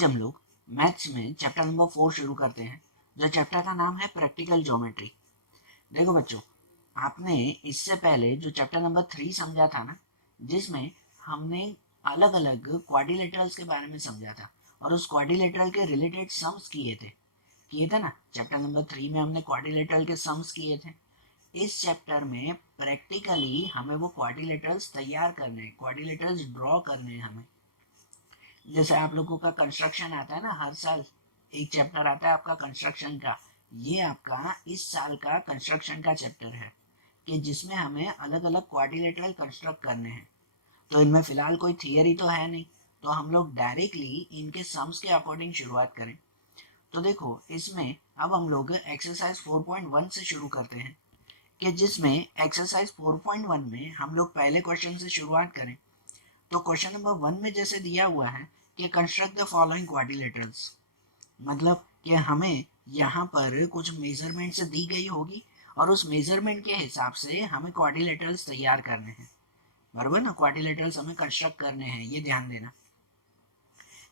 आज हम लोग मैथ्स में चैप्टर नंबर 4 शुरू करते हैं, जो चैप्टर का नाम है प्रैक्टिकल ज्योमेट्री। देखो बच्चों, आपने इससे पहले जो चैप्टर नंबर 3 समझा था ना, जिसमें हमने अलग अलग क्वाड्रिलेटरल्स के बारे में समझा था और उस क्वाड्रिलेटरल के रिलेटेड सम्स किए थे ना। चैप्टर नंबर 3 में हमने क्वाड्रिलेटरल के सम्स किए थे। इस चैप्टर में प्रैक्टिकली हमें वो क्वाड्रिलेटरल्स तैयार करने हैं, क्वाड्रिलेटरल्स ड्रॉ करने हैं हमें। जैसे आप लोगों का कंस्ट्रक्शन आता है ना, हर साल एक चैप्टर आता है आपका कंस्ट्रक्शन का। ये आपका इस साल का कंस्ट्रक्शन का चैप्टर है कि जिसमें हमें अलग अलग क्वाड्रिलेटरल कंस्ट्रक्ट करने हैं। तो इनमें फिलहाल कोई थियरी तो है नहीं, तो हम लोग डायरेक्टली इनके सम्स के अकॉर्डिंग शुरुआत करें। तो देखो, इसमें अब हम लोग एक्सरसाइज 4.1 से शुरू करते हैं कि जिसमें एक्सरसाइज 4.1 में हम लोग पहले क्वेश्चन से शुरुआत करें। तो क्वेश्चन नंबर 1 में जैसे दिया हुआ है कि कंस्ट्रक्ट द फॉलोइंग क्वाड्रिलेटरल्स, मतलब कि हमें यहाँ पर कुछ मेजरमेंट्स दी गई होगी और उस मेजरमेंट के हिसाब से हमें क्वाड्रिलेटरल्स तैयार करने हैं, बराबर ना। क्वाड्रिलेटरल्स हमें कंस्ट्रक्ट करने हैं, ये ध्यान देना।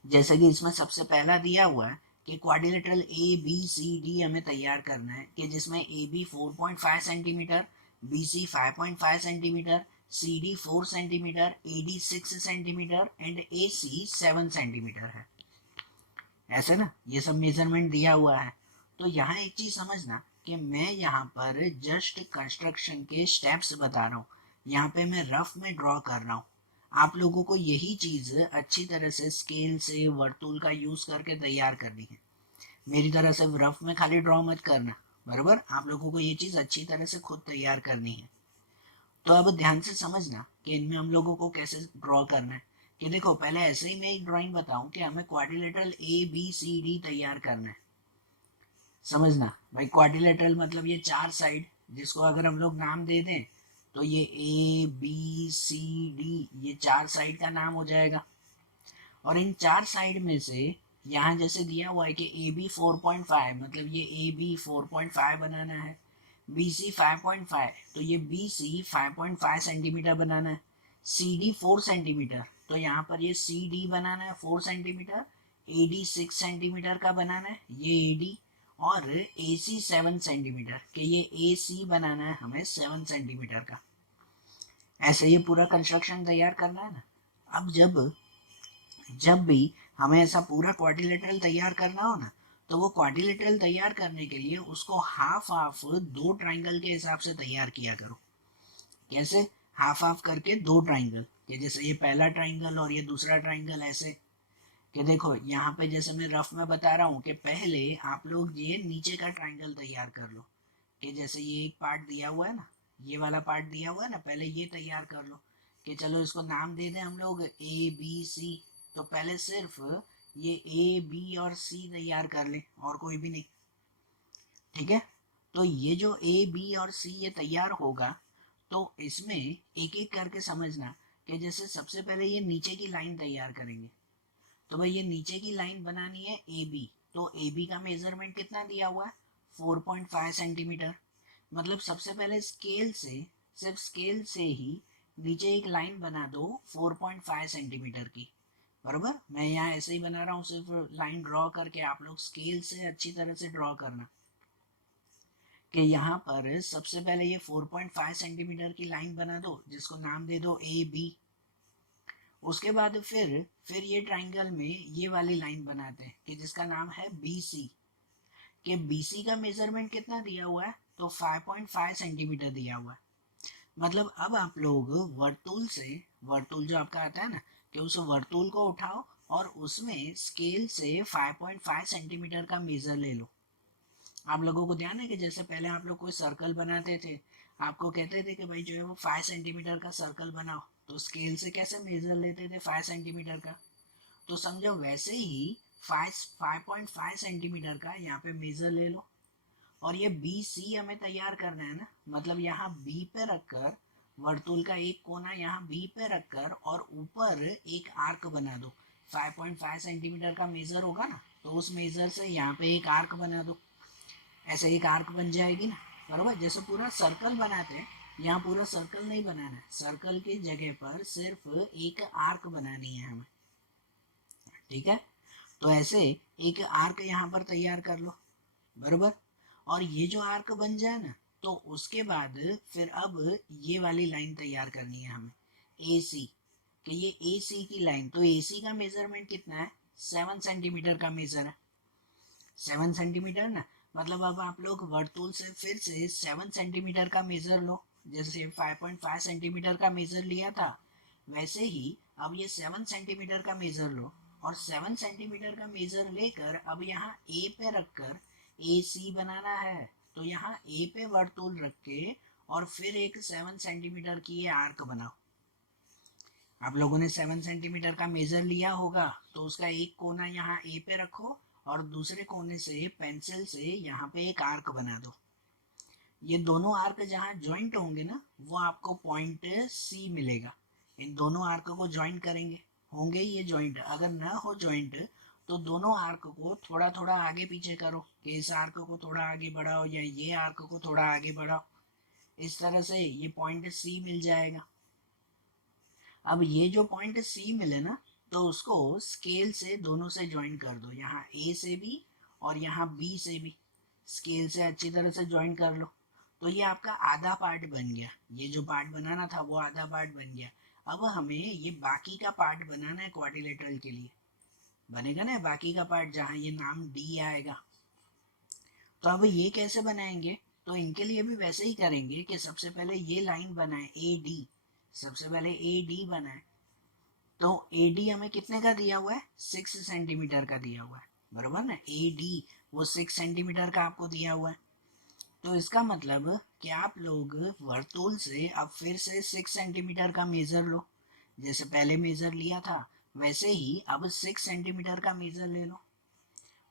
जैसे कि इसमें सबसे पहला दिया हुआ है कि quadrilateral A B C D हमें तैयार करना है, कि जिसमें A B 4.5 centimetre, B C 5.5 centimetre, C D 4 centimetre, A D 6 centimetre and A C 7 centimetre है। ऐसे ना, ये सब मेजरमेंट दिया हुआ है। तो यहाँ एक चीज समझना कि मैं यहाँ पर जस्ट कंस्ट्रक्शन के स्टेप्स बता रहा हूँ, यहाँ पे मैं रफ में ड्रॉ कर रहा हूँ। आप लोगों को यही चीज अच्छी तरह से स्केल से वर्तुल का यूज करके तैयार करनी है। मेरी तरह से रफ में खाली ड्रॉ मत करना, बराबर। आप लोगों को ये चीज अच्छी तरह से खुद तैयार करनी है। तो अब ध्यान से समझना कि इनमें हम लोगों को कैसे ड्रॉ करना है। कि देखो, पहले ऐसे ही मैं एक ड्राइंग बताऊं कि हमें quadrilateral A B C D तैयार करना है। समझना भाई, क्वाड्रिलेटरल मतलब ये चार साइड, जिसको अगर हम लोग नाम दे दें तो ये ए बी सी डी, ये चार साइड का नाम हो जाएगा। और इन चार साइड में से यहाँ जैसे दिया हुआ है कि ए बी 4.5, मतलब ये ए बी 4.5 बनाना है। बी सी 5.5, तो ये बी सी 5.5 सेंटीमीटर बनाना है। सी डी 4 सेंटीमीटर, तो यहाँ पर ये सी डी बनाना है 4 सेंटीमीटर। ए डी 6 सेंटीमीटर का बनाना है, ये ए डी। और ए सी 7 सेंटीमीटर, कि ये ए सी बनाना है हमें 7 सेंटीमीटर का। ऐसे ये पूरा कंस्ट्रक्शन तैयार करना है ना। अब जब भी हमें ऐसा पूरा क्वाड्रिलेटरल तैयार करना हो ना, तो वो क्वाड्रिलेटरल तैयार करने के लिए उसको हाफ हाफ दो ट्राइंगल के हिसाब से तैयार किया करो। कैसे? हाफ हाफ करके दो ट्राइंगल, कि जैसे ये पहला ट्राइंगल और ये दूसरा ट्राइंगल। ऐसे कि देखो, यहाँ पे जैसे मैं रफ में बता रहा हूँ कि पहले आप लोग ये नीचे का ट्राइंगल तैयार कर लो। कि जैसे ये एक पार्ट दिया हुआ है ना, ये वाला पार्ट दिया हुआ है ना, पहले ये तैयार कर लो। कि चलो इसको नाम दे दें हम लोग ए बी सी। तो पहले सिर्फ ये ए बी और सी तैयार कर ले, और कोई भी नहीं। ठीक है। तो ये जो ए बी और सी ये तैयार होगा, तो इसमें एक एक करके समझना कि जैसे सबसे पहले ये नीचे की लाइन तैयार करेंगे। तो भाई ये नीचे की लाइन बनानी है ए बी, तो ए बी का मेजरमेंट कितना दिया हुआ है? 4.5 सेंटीमीटर। मतलब सबसे पहले स्केल से, सिर्फ स्केल से ही नीचे एक लाइन बना दो 4.5 सेंटीमीटर की, बराबर। मैं यहाँ ऐसे ही बना रहा हूँ, सिर्फ लाइन ड्रॉ करके, आप लोग स्केल से अच्छी तरह से ड्रॉ करना। कि यहाँ पर सबसे पहले ये 4.5 सेंटीमीटर की लाइन बना दो, जिसको नाम दे दो ए बी। उसके बाद फिर ये ट्राइंगल में ये वाली लाइन बनाते हैं कि जिसका नाम है बी सी। कि बी सी का मेजरमेंट कितना दिया हुआ है? तो 5.5 सेंटीमीटर दिया हुआ है। मतलब अब आप लोग वर्तुल से, वर्तुल जो आपका आता है ना, कि उस वर्तुल को उठाओ और उसमें स्केल से 5.5 सेंटीमीटर का मेजर ले लो। आप लोगों को ध्यान है कि जैसे पहले आप लोग कोई सर्कल बनाते थे, आपको कहते थे कि भाई जो है वो 5 सेंटीमीटर का सर्कल बनाओ, तो स्केल से कैसे मेजर लेते थे 5 सेंटीमीटर का। तो समझो वैसे ही 5.5 सेंटीमीटर का यहाँ पे मेजर ले लो। और ये बी सी हमें तैयार करना है ना, मतलब यहाँ बी पे रखकर वर्तुल का एक कोना यहाँ बी पे रखकर और ऊपर एक आर्क बना दो। 5.5 सेंटीमीटर का मेजर होगा ना, तो उस मेजर से यहाँ पे एक आर्क बना दो। ऐसे एक आर्क बन जाएगी ना, बराबर। जैसे पूरा सर्कल बनाते हैं, यहाँ पूरा सर्कल नहीं बनाना है, सर्कल की जगह पर सिर्फ एक आर्क बनानी है हमें। ठीक है। तो ऐसे एक आर्क यहाँ पर तैयार कर लो, बरोबर। और ये जो आर्क बन जाए ना, तो उसके बाद फिर अब ये वाली लाइन तैयार करनी है हमें, ए सी, कि ये ए सी की लाइन, तो ए सी का मेजरमेंट कितना है, 7 सेंटीमीटर का मेजर है, 7 सेंटीमीटर ना। मतलब अब आप लोग वर्तुल से फिर से 7 सेंटीमीटर का मेजर लो, जैसे 5.5 सेंटीमीटर का मेजर लिया था, वैसे ही अब ये 7 सेंटीमीटर का मेजर लो, और 7 सेंटीमीटर का मेजर लेकर अब यहाँ ए पे रखकर ए सी बनाना है। तो यहाँ ए पे वर्तुल रख के और फिर एक 7 सेंटीमीटर की ये आर्क बनाओ। आप लोगों ने 7 सेंटीमीटर का मेजर लिया होगा, तो उसका एक कोना यहाँ ए पे रखो और दूसरे कोने से पेंसिल से यहाँ पे एक आर्क बना दो। ये दोनों आर्क जहाँ ज्वाइंट होंगे ना, वो आपको पॉइंट सी मिलेगा। इन दोनों आर्क को ज्वाइंट करेंगे, होंगे ये ज्वाइंट। अगर ना हो ज्वाइंट तो दोनों आर्क को थोड़ा थोड़ा आगे पीछे करो, कि इस आर्क को थोड़ा आगे बढ़ाओ या ये आर्क को थोड़ा आगे बढ़ाओ, इस तरह से ये पॉइंट सी मिल जाएगा। अब ये जो पॉइंट सी मिले ना, तो उसको स्केल से दोनों से ज्वाइन कर दो, यहाँ ए से भी और यहाँ बी से भी स्केल से अच्छी तरह से ज्वाइन कर लो। तो ये आपका आधा पार्ट बन गया, ये जो पार्ट बनाना था वो आधा पार्ट बन गया। अब हमें ये बाकी का पार्ट बनाना है क्वाड्रिलेटरल के लिए, बनेगा ना बाकी का पार्ट जहाँ ये नाम डी आएगा। तो अब ये कैसे बनाएंगे, तो इनके लिए भी वैसे ही करेंगे कि सबसे पहले ये लाइन बनाए ए डी, सबसे पहले ए डी बनाए। तो ए डी हमें कितने का दिया हुआ है, 6 सेंटीमीटर का दिया हुआ है, बरोबर ना। ए डी वो 6 सेंटीमीटर का आपको दिया हुआ है। तो इसका मतलब कि आप लोग वर्तुल से अब फिर से 6 सेंटीमीटर का मेजर लो, जैसे पहले मेजर लिया था वैसे ही अब 6 सेंटीमीटर का मेजर ले लो।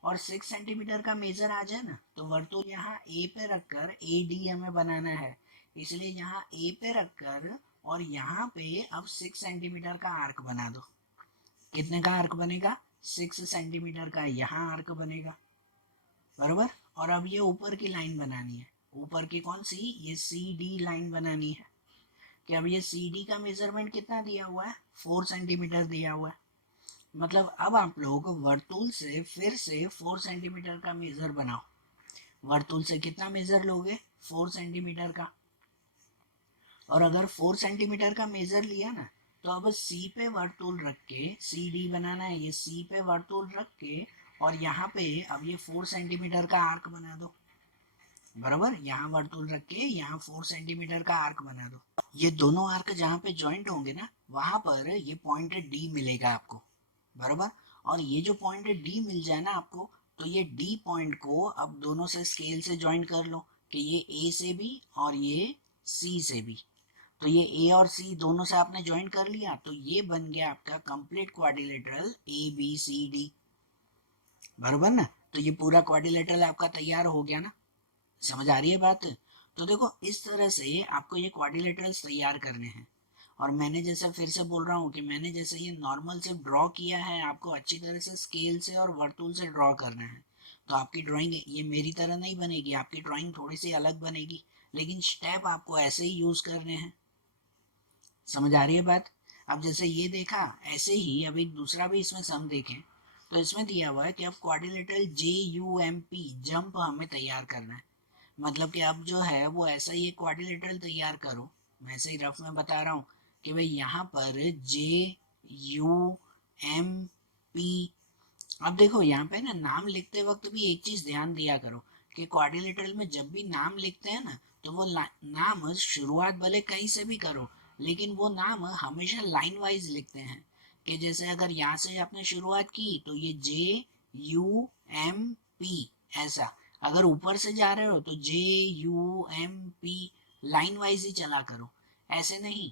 और 6 सेंटीमीटर का मेजर आ जाए ना, तो वर्तुल यहाँ ए पे रखकर ए डी हमें बनाना है, इसलिए यहाँ ए पे रखकर और यहाँ पे अब 6 सेंटीमीटर का आर्क बना दो। कितने का आर्क बनेगा, 6 सेंटीमीटर का यहाँ आर्क बनेगा, बरोबर। और अब ये ऊपर की लाइन बनानी है, ऊपर की कौन सी, ये सी डी लाइन बनानी है। कि अब ये सी डी का मेजरमेंट कितना दिया हुआ है, 4 सेंटीमीटर दिया हुआ है। मतलब अब आप लोग वर्तुल से फिर से 4 सेंटीमीटर का मेजर बनाओ। वर्तुल से कितना मेजर लोगे, 4 सेंटीमीटर का। और अगर 4 सेंटीमीटर का मेजर लिया ना, तो अब सी पे वर्तुल रख के, सी डी बनाना है, ये सी पे वर्तुल रख के और यहाँ पे अब ये 4 सेंटीमीटर का आर्क बना दो, बराबर। यहाँ वर्तुल रख के यहाँ 4 सेंटीमीटर का आर्क बना दो। ये दोनों आर्क जहाँ पे ज्वाइंट होंगे ना, वहां पर ये पॉइंट डी मिलेगा आपको, बराबर। और ये जो पॉइंट डी मिल जाए ना आपको, तो ये डी पॉइंट को अब दोनों से स्केल से ज्वाइंट कर लो, कि ये ए से भी और ये सी से भी। तो ये ए और सी दोनों से आपने ज्वाइन कर लिया, तो ये बन गया आपका complete quadrilateral A B C D, बरोबर ना। तो ये पूरा क्वाड्रिलेटरल आपका तैयार हो गया ना, समझ आ रही है बात। तो देखो इस तरह से आपको ये क्वाड्रिलेटरल्स तैयार करने हैं। और मैंने जैसे फिर से बोल रहा हूँ कि मैंने जैसे ये नॉर्मल से ड्रॉ किया है, आपको अच्छी तरह से स्केल से और वर्तुल से ड्रॉ करना है। तो आपकी ड्राइंग ये मेरी तरह नहीं बनेगी, आपकी ड्राइंग थोड़ी सी अलग बनेगी, लेकिन स्टेप आपको ऐसे ही यूज करने हैं। समझ आ रही है बात। अब जैसे ये देखा, ऐसे ही अब एक दूसरा भी इसमें सम देखें, तो इसमें दिया हुआ है कि अब क्वाड्रिलेटरल जे यू एम पी जंप हमें तैयार करना है। मतलब कि अब जो है वो ऐसा ही एक क्वाड्रिलेटरल तैयार करो, मैं ऐसे ही रफ में बता रहा हूँ कि भाई यहाँ पर जे यू एम पी। अब देखो यहाँ पे ना नाम लिखते वक्त भी एक चीज ध्यान दिया करो, कि क्वाड्रिलेटरल में जब भी नाम लिखते हैं ना, तो वो नाम शुरुआत भले कहीं से भी करो, लेकिन वो नाम हमेशा लाइन वाइज लिखते हैं। कि जैसे अगर यहाँ से आपने शुरुआत की तो ये जे यू एम पी ऐसा, अगर ऊपर से जा रहे हो तो J U M P line wise ही चला करो, ऐसे नहीं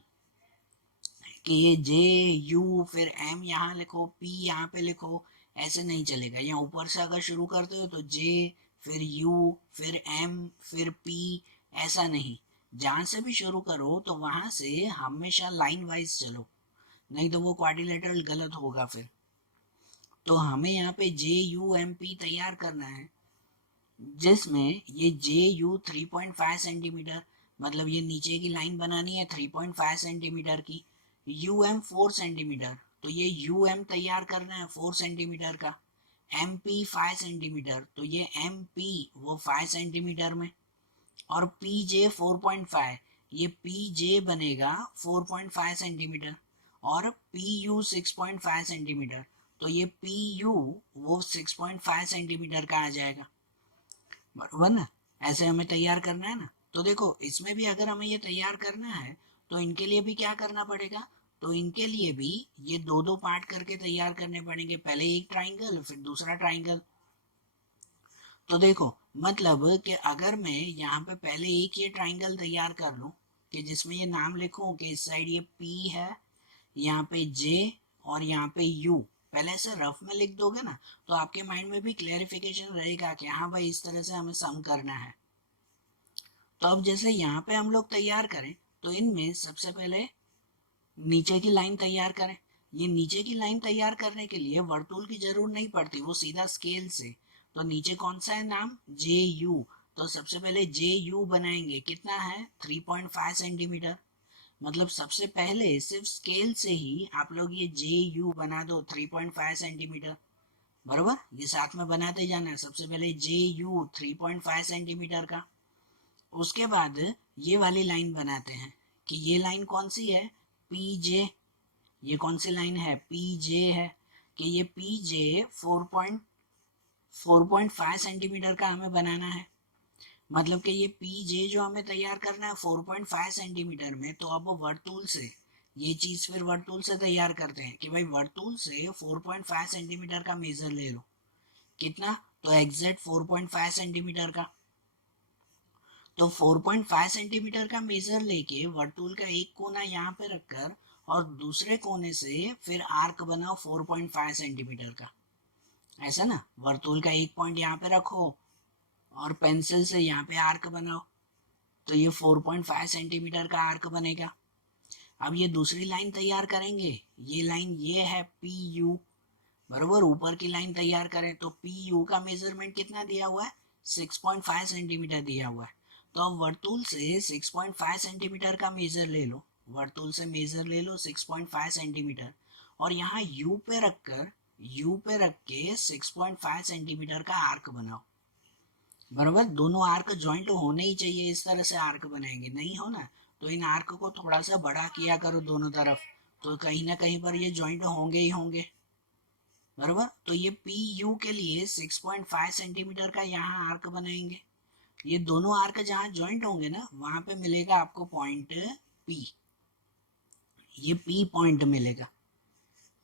कि ये जे यू फिर एम यहाँ लिखो पी यहाँ पे लिखो, ऐसे नहीं चलेगा। यहाँ ऊपर से अगर शुरू करते हो तो जे फिर यू फिर एम फिर पी, ऐसा नहीं। जहाँ से भी शुरू करो तो वहां से हमेशा लाइन वाइज चलो, नहीं तो वो क्वाड्रिलेटरल गलत होगा फिर। तो हमें यहाँ पे जे यू एम पी तैयार करना है, जिसमें ये जे यू 3.5 सेंटीमीटर, मतलब ये नीचे की लाइन बनानी है 3.5 सेंटीमीटर की। यू एम 4 सेंटीमीटर, तो ये यू एम तैयार करना है 4 सेंटीमीटर का। एम पी 5 सेंटीमीटर, तो ये एम पी वो 5 सेंटीमीटर में, और पी जे 4.5, ये पी जे बनेगा 4.5 सेंटीमीटर, और पी यू 6.5 सेंटीमीटर, तो ये पी यू वो 6.5 सेंटीमीटर का आ जाएगा, बराबर ना। ऐसे हमें तैयार करना है ना। तो देखो इसमें भी अगर हमें ये तैयार करना है तो इनके लिए भी क्या करना पड़ेगा, तो इनके लिए भी ये दो दो पार्ट करके तैयार करने पड़ेंगे, पहले एक ट्राइंगल फिर दूसरा ट्राइंगल। तो देखो मतलब कि अगर मैं यहाँ पे पहले एक ये ट्राइंगल तैयार कर लूँ कि जिसमें ये नाम लिखूं कि इस साइड ये P है, यहाँ पे J और यहाँ पे U, पहले से रफ में लिख दोगे ना तो आपके माइंड में भी क्लेरिफिकेशन रहेगा कि हाँ भाई इस तरह से हमें सम करना है। तो अब जैसे यहाँ पे हम लोग तैयार करें तो इनमें सबसे पहले नीचे की लाइन तैयार करें। ये नीचे की लाइन तैयार करने के लिए वर्तुल की जरूरत नहीं पड़ती, वो सीधा स्केल से। तो नीचे कौन सा है नाम, जे यू, तो सबसे पहले जे यू बनाएंगे, कितना है 3.5 सेंटीमीटर। मतलब सबसे पहले सिर्फ स्केल से ही आप लोग ये जे यू बना दो 3.5 सेंटीमीटर, बराबर। ये साथ में बनाते जाना है, सबसे पहले जे यू 3.5 सेंटीमीटर का। उसके बाद ये वाली लाइन बनाते हैं कि ये लाइन कौन सी है, पी जे, ये कौन सी लाइन है, पी जे है, कि ये पी जे 4.5 सेंटीमीटर का हमें बनाना है। मतलब कि ये पी जे जो हमें तैयार करना है 4.5 सेंटीमीटर में, तो अब वर्तुल से ये चीज फिर वर्तुल से तैयार करते हैं कि भाई वर्तुल से 4.5 सेंटीमीटर का मेजर ले लो, कितना, तो एग्जैक्ट 4.5 सेंटीमीटर का। तो 4.5 सेंटीमीटर का मेजर लेके वर्तुल का एक कोना यहाँ पे रखकर और दूसरे कोने से फिर आर्क बनाओ 4.5 सेंटीमीटर का, ऐसा ना। वर्तुल का एक पॉइंट यहाँ पे रखो और पेंसिल से यहाँ पे आर्क बनाओ, तो ये 4.5 सेंटीमीटर का आर्क बनेगा। अब ये दूसरी लाइन तैयार करेंगे, ये लाइन ये है पी यू, बराबर। ऊपर की लाइन तैयार करें तो पी यू का मेजरमेंट कितना दिया हुआ है, 6.5 सेंटीमीटर दिया हुआ है। तो अब वर्तुल से 6.5 सेंटीमीटर का मेजर ले लो, वर्तुल से मेजर ले लो 6.5 सेंटीमीटर, और यहाँ यू पे रख के 6.5 सेंटीमीटर का आर्क बनाओ, बराबर। दोनों आर्क ज्वाइंट होने ही चाहिए, इस तरह से आर्क बनाएंगे, नहीं हो ना तो इन आर्क को थोड़ा सा बड़ा किया करो दोनों तरफ, तो कहीं ना कहीं पर ये ज्वाइंट होंगे ही होंगे, बराबर। तो ये पी यू के लिए 6.5 सेंटीमीटर का यहाँ आर्क बनाएंगे। ये दोनों आर्क जहाँ ज्वाइंट होंगे ना वहां पे मिलेगा आपको पॉइंट पी, ये पी पॉइंट मिलेगा,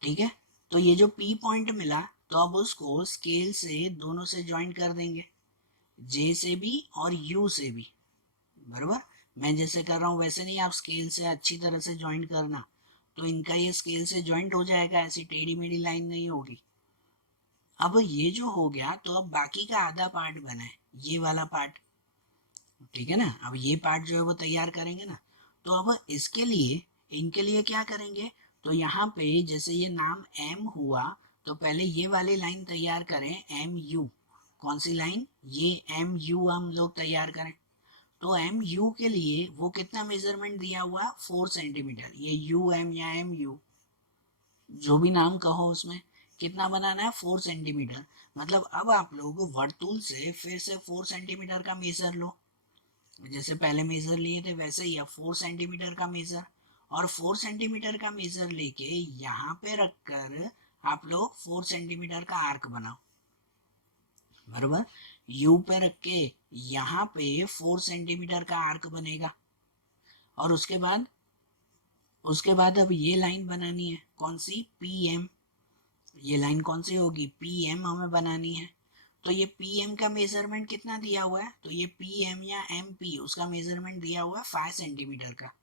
ठीक है। तो ये जो पी पॉइंट मिला तो अब उसको स्केल से दोनों से ज्वाइंट कर देंगे, जे से भी और यू से भी, बराबर। मैं जैसे कर रहा हूँ वैसे नहीं, आप स्केल से अच्छी तरह से ज्वाइंट करना, तो इनका ये स्केल से ज्वाइंट हो जाएगा, ऐसी टेढ़ी मेढ़ी लाइन नहीं होगी। अब ये जो हो गया तो अब बाकी का आधा पार्ट बना है, ये वाला पार्ट, ठीक है ना। अब ये पार्ट जो है वो तैयार करेंगे ना। तो अब इसके लिए इनके लिए क्या करेंगे, तो यहाँ पे जैसे ये नाम एम हुआ तो पहले ये वाली लाइन तैयार करें, एम यू, कौन सी लाइन, ये एम यू हम लोग तैयार करें। तो एम यू के लिए वो कितना मेजरमेंट दिया हुआ, 4 सेंटीमीटर, ये यू एम या एम यू जो भी नाम कहो उसमें कितना बनाना है, 4 सेंटीमीटर। मतलब अब आप लोग वर्तुल से फिर से 4 सेंटीमीटर का मेजर लो, जैसे पहले मेजर लिए थे वैसे ही अब 4 सेंटीमीटर का मेजर, और 4 सेंटीमीटर का मेजर लेके यहाँ पे रखकर आप लोग 4 सेंटीमीटर का आर्क बनाओ, बराबर। यू पे रख के यहाँ पे 4 सेंटीमीटर का आर्क बनेगा, और उसके बाद अब ये लाइन बनानी है, कौन सी, पी एम। ये लाइन कौन सी होगी, पी एम हमें बनानी है। तो ये पी एम का मेजरमेंट कितना दिया हुआ है, तो ये पी एम या एम पी उसका मेजरमेंट दिया हुआ है 5 सेंटीमीटर का।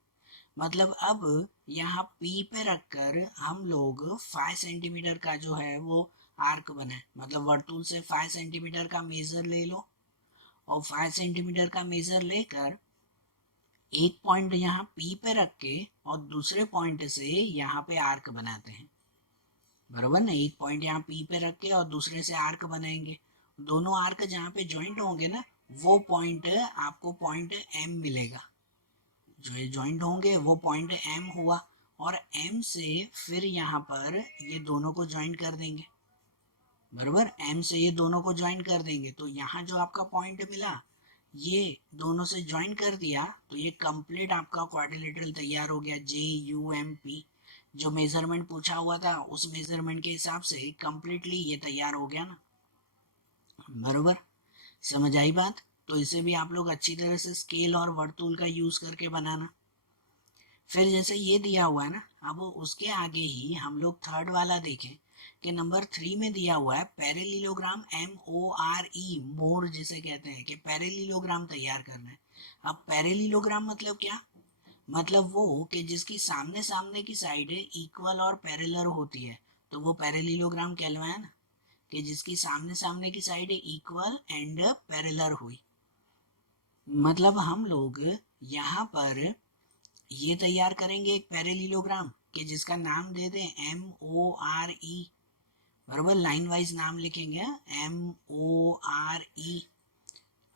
मतलब अब यहाँ पी पे रखकर हम लोग 5 सेंटीमीटर का जो है वो आर्क बनाए, मतलब वर्तुल से 5 सेंटीमीटर का मेजर ले लो, और 5 सेंटीमीटर का मेजर लेकर एक पॉइंट यहाँ पी पे रख के और दूसरे पॉइंट से यहाँ पे आर्क बनाते हैं, बराबर ना। एक पॉइंट यहाँ पी पे रख के और दूसरे से आर्क बनाएंगे, दोनों आर्क जहाँ पे ज्वाइंट होंगे ना वो पॉइंट आपको पॉइंट एम मिलेगा, जो ये ज्वाइंट होंगे वो पॉइंट एम हुआ, और एम से फिर यहाँ पर ये दोनों को ज्वाइंट कर देंगे, बराबर। एम से ये दोनों को ज्वाइन कर देंगे तो यहाँ जो आपका पॉइंट मिला ये दोनों से ज्वाइन कर दिया तो ये कंप्लीट आपका क्वाड्रिलेटरल तैयार हो गया। जे यू एम पी जो मेजरमेंट पूछा हुआ था उस मेजरमेंट के हिसाब से कंप्लीटली ये तैयार हो गया ना, बरोबर। समझ आई बात। तो इसे भी आप लोग अच्छी तरह से स्केल और वर्तुल का यूज करके बनाना। फिर जैसे ये दिया हुआ है ना, अब उसके आगे ही हम लोग थर्ड वाला देखें कि नंबर 3 में दिया हुआ है पैरेलिलोग्राम MORE, मोर जिसे कहते हैं कि पैरेलिलोग्राम तैयार करना है। अब पैरेलिलोग्राम मतलब क्या? मतलब वो कि जिसकी सामने सामने की साइड इक्वल और पैरेलल होती है तो वो पैरेलिलोग्राम कहलवाया ना, कि जिसकी सामने सामने की साइड इक्वल एंड पैरेलल हुई। मतलब हम लोग यहाँ पर ये तैयार करेंगे एक पैरेलिलोग्राम कि जिसका नाम दे दें MORE, बराबर। लाइन वाइज नाम लिखेंगे MORE।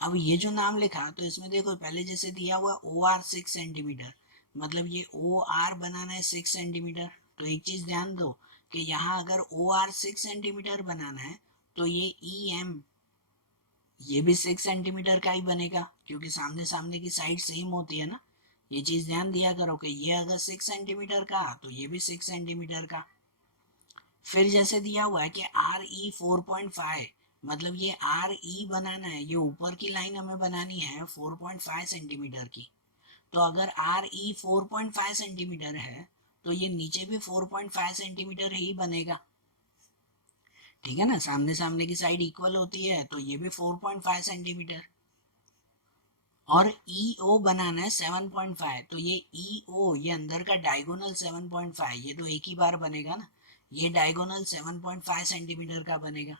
अब ये जो नाम लिखा तो इसमें देखो पहले जैसे दिया हुआ OR 6 सेंटीमीटर, मतलब ये OR बनाना है 6 सेंटीमीटर। तो एक चीज ध्यान दो कि यहाँ अगर OR 6 सेंटीमीटर बनाना है तो ये EM ये भी 6 सेंटीमीटर का ही बनेगा क्योंकि सामने सामने की साइड सेम होती है ना। ये चीज ध्यान दिया करो कि ये अगर 6 सेंटीमीटर का तो ये भी 6 सेंटीमीटर का। फिर जैसे दिया हुआ है कि RE 4.5, मतलब ये RE बनाना है, ये ऊपर की लाइन हमें बनानी है 4.5 सेंटीमीटर की। तो अगर RE 4.5 सेंटीमीटर है तो ये नीचे भी 4.5 सेंटीमीटर ही बनेगा। ठीक है ना, सामने सामने की साइड इक्वल होती है तो ये भी 4.5 सेंटीमीटर। और EO बनाना है 7.5 तो ये EO ये अंदर का डायगोनल 7.5, ये तो एक ही बार बनेगा ना, ये डायगोनल 7.5 सेंटीमीटर का बनेगा।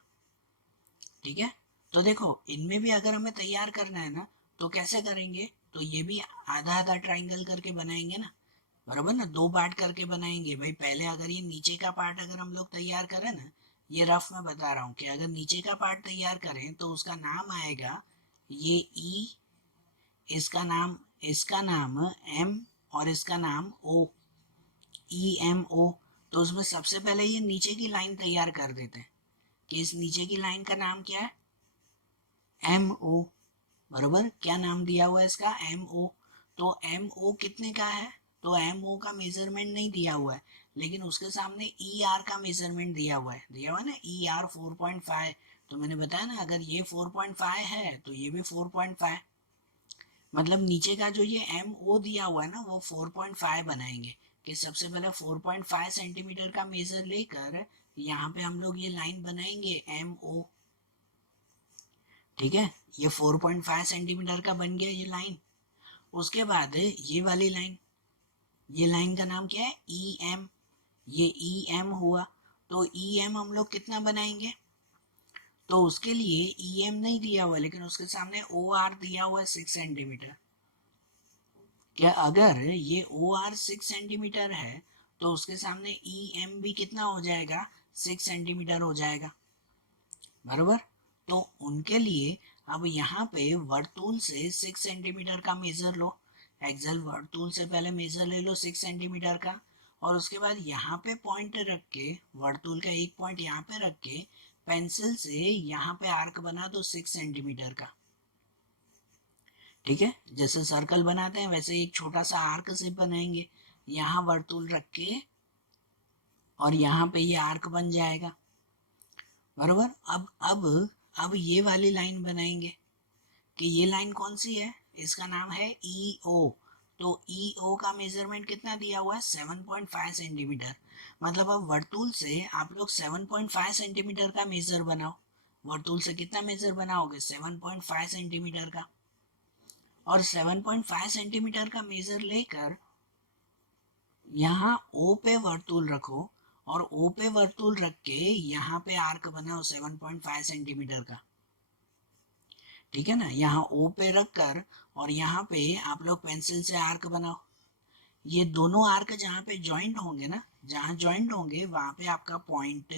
ठीक है। तो देखो इनमें भी अगर हमें तैयार करना है ना तो कैसे करेंगे, तो ये भी आधा आधा ट्राइंगल करके बनाएंगे ना, बराबर ना, दो पार्ट करके बनाएंगे भाई। पहले अगर ये नीचे का पार्ट अगर हम लोग तैयार करें ना, ये रफ में बता रहा हूँ कि अगर नीचे का पार्ट तैयार करें तो उसका नाम आएगा ये E, इसका नाम M और इसका नाम O, EMO। तो उसमें सबसे पहले ये नीचे की लाइन तैयार कर देते हैं कि इस नीचे की लाइन का नाम क्या है, MO, बरोबर। क्या नाम दिया हुआ है इसका, MO। तो MO कितने का है, तो MO का मेजरमेंट नहीं दिया हुआ है लेकिन उसके सामने ER का मेजरमेंट दिया हुआ है, ना ER 4.5। तो मैंने बताया ना अगर ये 4.5 है तो ये भी 4.5, मतलब नीचे का जो ये MO दिया हुआ है ना वो 4.5 बनाएंगे कि सबसे पहले 4.5 सेंटीमीटर का मेजर लेकर यहाँ पे हम लोग ये लाइन बनाएंगे MO। ठीक है, ये 4.5 सेंटीमीटर का बन गया ये लाइन। उसके बाद ये वाली लाइन, ये लाइन का नाम क्या है, EM, ये EM हुआ। तो EM हम लोग कितना बनाएंगे, तो उसके लिए EM नहीं दिया हुआ लेकिन उसके सामने OR दिया हुआ है 6 सेंटीमीटर। क्या अगर ये OR 6 सेंटीमीटर है तो उसके सामने EM भी कितना हो जाएगा, 6 सेंटीमीटर हो जाएगा, बराबर। तो उनके लिए अब यहाँ पे वर्तुल से 6 सेंटीमीटर का मेजर लो, एक्सेल वर्तुल से पहले मेजर ले लो 6 सेंटीमीटर का, और उसके बाद यहाँ पे पॉइंट रख के वर्तुल का एक पॉइंट यहाँ पे रख के पेंसिल से यहाँ पे आर्क बना दो 6 सेंटीमीटर का। ठीक है, जैसे सर्कल बनाते हैं वैसे एक छोटा सा आर्क से बनाएंगे, यहाँ वर्तुल रख के और यहाँ पे ये आर्क बन जाएगा, बरोबर। अब ये वाली लाइन बनाएंगे कि ये लाइन कौन सी है, इसका नाम है EO। तो EO का मेजरमेंट कितना दिया हुआ है, 7.5 सेंटीमीटर। मतलब अब वर्तुल से आप लोग 7.5 सेंटीमीटर का मेजर बनाओ। वर्तुल से कितना मेजर बनाओगे, 7.5 सेंटीमीटर का। और 7.5 सेंटीमीटर का मेजर लेकर यहाँ O पे वर्तुल रखो और O पे वर्तुल रख के यहाँ पे आर्क बनाओ 7.5 सेंटीमीटर का। ठीक है ना, यहाँ O पे रख कर और यहाँ पे आप लोग पेंसिल से आर्क बनाओ। ये दोनों आर्क जहाँ पे ज्वाइंट होंगे ना, जहाँ ज्वाइंट होंगे वहां पे आपका पॉइंट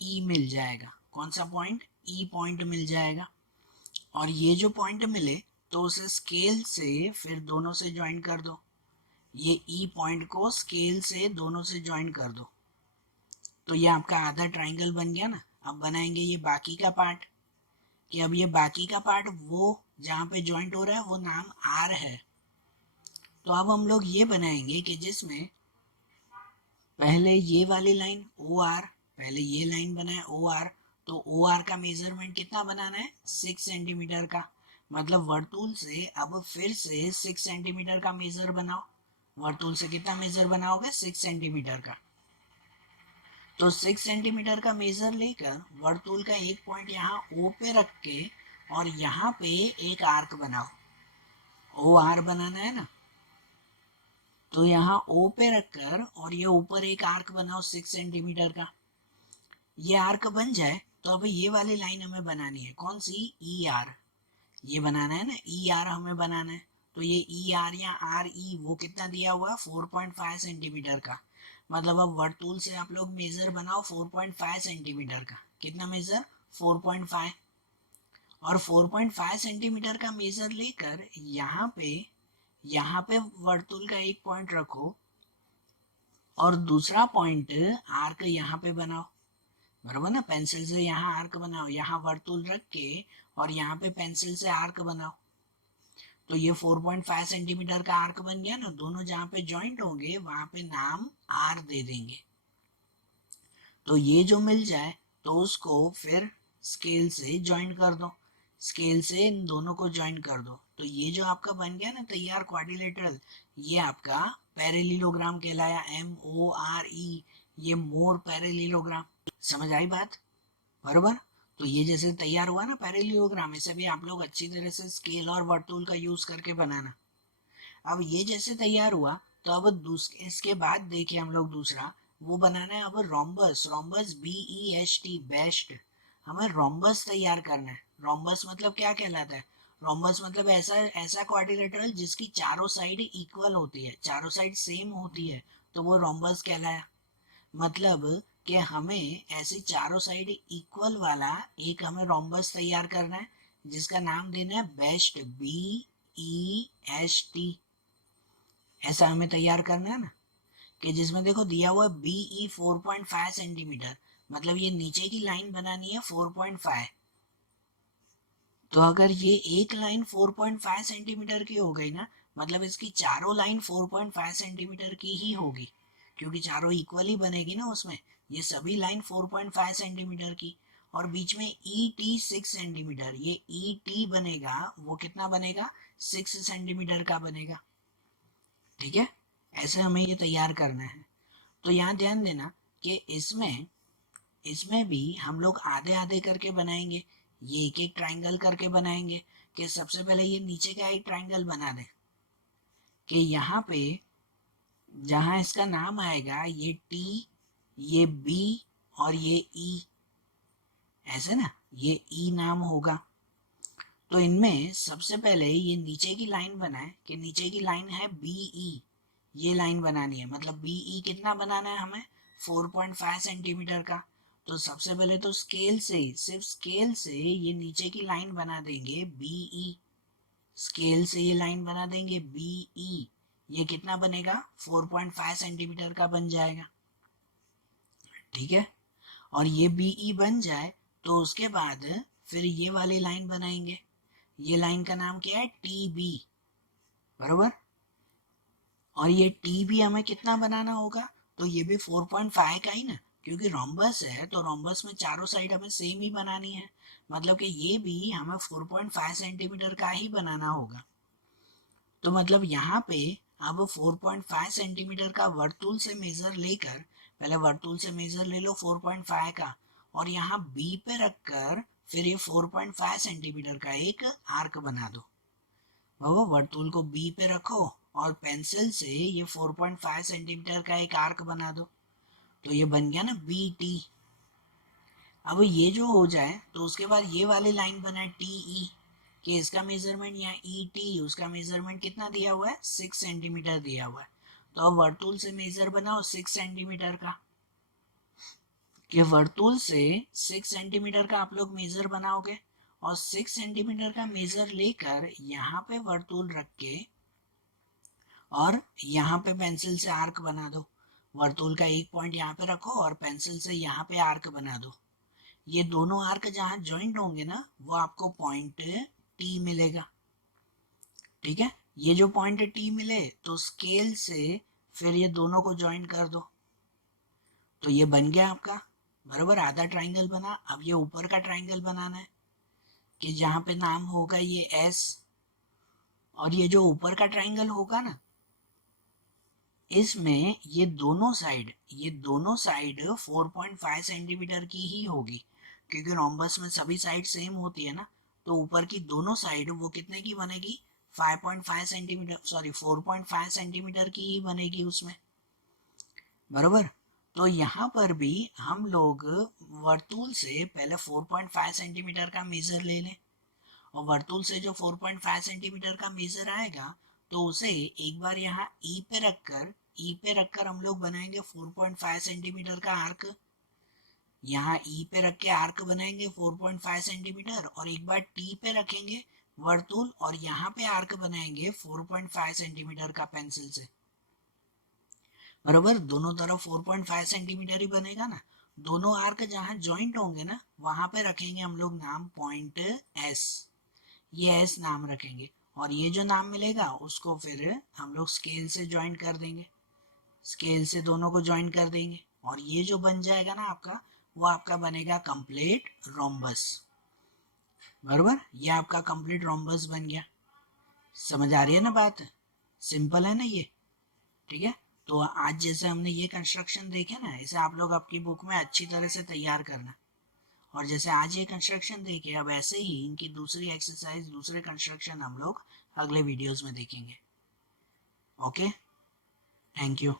E मिल जाएगा। कौन सा पॉइंट, E पॉइंट मिल जाएगा। और ये जो पॉइंट मिले तो उसे स्केल से फिर दोनों से ज्वाइन कर दो, ये E पॉइंट को स्केल से दोनों से ज्वाइन कर दो। तो ये आपका आधा ट्राइंगल बन गया ना। अब बनाएंगे ये बाकी का पार्ट, कि अब ये बाकी का पार्ट वो जहाँ पे ज्वाइंट हो रहा है वो नाम आर है। तो अब हम लोग ये बनाएंगे कि जिसमें पहले ये वाली लाइन ओ आर, पहले ये लाइन बनाए ओ आर, तो ओ आर का मेजरमेंट कितना बनाना है 6 सेंटीमीटर का। मतलब वर्तुल से अब फिर से 6 सेंटीमीटर का मेजर बनाओ। वर्तुल से कितना मेजर बनाओगे 6 सेंटीमीटर का। तो 6 सेंटीमीटर का मेजर लेकर वर्तुल का एक पॉइंट यहाँ ओ पे रख के और यहाँ पे एक आर्क बनाओ। ओ आर बनाना है ना, तो यहाँ ओ पे रखकर और ये ऊपर एक आर्क बनाओ 6 सेंटीमीटर का। ये आर्क बन जाए तो अब ये वाली लाइन हमें बनानी है, कौन सी, ई आर। ये बनाना है ना, ई आर हमें बनाना है। तो ये ई आर या आर ई वो कितना दिया हुआ है 4.5 सेंटीमीटर का। मतलब अब वर्तुल से आप लोग मेजर बनाओ 4.5 सेंटीमीटर का। कितना मेजर 4.5। और 4.5 सेंटीमीटर का मेजर लेकर यहाँ पे वर्तुल का एक पॉइंट रखो और दूसरा पॉइंट आर्क यहाँ पे बनाओ। बराबर ना, पेंसिल से यहाँ आर्क बनाओ, यहाँ वर्तुल रख के और यहाँ पे पेंसिल से आर्क बनाओ। तो ये 4.5 सेंटीमीटर का आर्क बन गया ना। दोनों जहाँ पे ज्वाइंट होंगे वहां पे नाम आर दे देंगे। तो ये जो मिल जाए तो उसको फिर स्केल से ज्वाइंट कर दो, स्केल से इन दोनों को ज्वाइंट कर दो। तो ये जो आपका बन गया ना तैयार क्वाड्रिलेटरल, ये आपका पैरेलिलोग्राम कहलाया, MORE। ये मोर पैरेलिलोग्राम। समझ आई बात, बरोबर। तो ये जैसे तैयार हुआ ना पैरेलिलोग्राम, इसे भी आप लोग अच्छी तरह से स्केल और वर्तुल का यूज करके बनाना। अब ये जैसे तैयार हुआ तो अब दूसरे इसके बाद देखिए हम लोग दूसरा वो बनाना है अब रोम्बस। Rhombus BEST, best. हमें रोम्बस तैयार करना है। रोम्बस मतलब क्या कहलाता है, रोम्बस मतलब ऐसा ऐसा क्वाड्रिलेटरल जिसकी चारों साइड इक्वल होती है, चारों साइड सेम होती है, तो वो रोम्बस कहलाया। मतलब कि हमें ऐसे चारों साइड इक्वल वाला एक हमें रोम्बस तैयार करना है जिसका नाम देना है बेस्ट, BEST। ऐसा हमें तैयार करना है ना, कि जिसमें देखो दिया हुआ है BE 4.5 सेंटीमीटर, मतलब ये नीचे की लाइन बनानी है 4.5। तो अगर ये एक लाइन 4.5 सेंटीमीटर की हो गई ना, मतलब इसकी चारों लाइन 4.5 सेंटीमीटर की ही होगी, क्योंकि चारों इक्वल ही बनेगी ना उसमें। ये सभी लाइन 4.5 सेंटीमीटर की, और बीच में ET 6 सेंटीमीटर, ये ET बनेगा वो कितना बनेगा 6 सेंटीमीटर का बनेगा। ठीक है, ऐसे हमें ये तैयार करना है। तो यहाँ ध्यान देना कि इसमें इसमें भी हम लोग आधे आधे करके बनाएंगे। ये एक एक ट्राइंगल करके बनाएंगे, कि सबसे पहले ये नीचे का एक ट्राइंगल बना दें, कि यहाँ पे जहाँ इसका नाम आएगा ये T, ये B और ये E, ऐसे ना, ये E नाम होगा। तो इनमें सबसे पहले ये नीचे की लाइन बनाए, कि नीचे की लाइन है BE, ये लाइन बनानी है। मतलब BE कितना बनाना है हमें 4.5 सेंटीमीटर का। तो सबसे पहले तो स्केल से, सिर्फ स्केल से ये नीचे की लाइन बना देंगे BE। स्केल से ये लाइन बना देंगे BE। ये कितना बनेगा 4.5 सेंटीमीटर का बन जाएगा। ठीक है, और ये BE बन जाए तो उसके बाद फिर ये वाली लाइन बनाएंगे। ये लाइन का नाम क्या है TB, बरोबर। और ये TB हमें कितना बनाना होगा, तो ये भी 4.5 का ही ना, क्योंकि रोम्बस है तो रोम्बस में चारों साइड हमें सेम ही बनानी है। मतलब कि ये भी हमें 4.5 सेंटीमीटर का ही बनाना होगा। तो मतलब यहाँ पे अब 4.5 सेंटीमीटर का वर्तुल से मेजर लेकर, पहले वर्तुल से मेजर ले लो 4.5 का, और यहाँ B पे रखकर फिर ये 4.5 सेंटीमीटर का एक आर्क बना दो। वो वर्तुल को B पे रखो और पेंसिल से ये 4.5 सेंटीमीटर का एक आर्क बना दो। तो ये बन गया ना BT। अब ये जो हो जाए तो उसके बाद ये वाली लाइन बनाए TE, कि इसका मेजरमेंट यहाँ ET, उसका मेजरमेंट कितना दिया हुआ है 6 सेंटीमीटर दिया हुआ है। तो अब वर्तुल से मेजर बनाओ 6 सेंटीमीटर का, कि वर्तुल से 6 सेंटीमीटर का आप लोग मेजर बनाओगे, और 6 सेंटीमीटर का मेजर लेकर यहाँ पे वर्तुल रख के और यहाँ पे पेंसिल से आर्क बना दो। वर्तुल का एक पॉइंट यहाँ पे रखो और पेंसिल से यहाँ पे आर्क बना दो। ये दोनों आर्क जहां ज्वाइंट होंगे ना वो आपको पॉइंट टी मिलेगा। ठीक है, ये जो पॉइंट टी मिले तो स्केल से फिर ये दोनों को ज्वाइन कर दो, तो ये बन गया आपका बराबर आधा ट्राइंगल बना। अब ये ऊपर का ट्राइंगल बनाना है कि जहां पे नाम होगा ये एस, और ये जो ऊपर का ट्राइंगल होगा ना इसमें ये दोनों साइड 4.5 सेंटीमीटर की ही होगी, क्योंकि रोम्बस में सभी साइड सेम होती है ना। तो ऊपर की दोनों साइड वो कितने की बनेगी, 5.5 सेंटीमीटर, सॉरी 4.5 सेंटीमीटर की ही बनेगी उसमें, बराबर। तो यहाँ पर भी हम लोग वर्तुल से पहले 4.5 सेंटीमीटर का मेजर ले लें, और वर्तुल से जो 4.5 सेंटीमीटर का मेजर आएगा तो उसे एक बार यहाँ ई पे रखकर हम लोग बनाएंगे 4.5 सेंटीमीटर का आर्क। यहाँ ई पे रख के आर्क बनाएंगे 4.5 सेंटीमीटर, और एक बार टी पे रखेंगे वर्तुल और यहाँ पे आर्क बनाएंगे 4.5 सेंटीमीटर का पेंसिल से, बराबर। दोनों तरफ 4.5 सेंटीमीटर ही बनेगा ना। दोनों आर्क जहाँ ज्वाइंट होंगे ना वहां पे रखेंगे हम लोग नाम पॉइंट एस, ये एस नाम रखेंगे, और ये जो नाम मिलेगा उसको फिर हम लोग स्केल से ज्वाइन कर देंगे, स्केल से दोनों को ज्वाइन कर देंगे, और ये जो बन जाएगा ना आपका वो आपका बनेगा कंप्लीट रोम्बस, बराबर। ये आपका कंप्लीट रोम्बस बन गया। समझ आ रही है ना बात, सिंपल है ना ये, ठीक है। तो आज जैसे हमने ये कंस्ट्रक्शन देखे ना, इसे आप लोग आपकी बुक में अच्छी तरह से तैयार करना, और जैसे आज ये कंस्ट्रक्शन देखे अब ऐसे ही इनकी दूसरी एक्सरसाइज दूसरे कंस्ट्रक्शन हम लोग अगले वीडियोस में देखेंगे। Okay, thank you.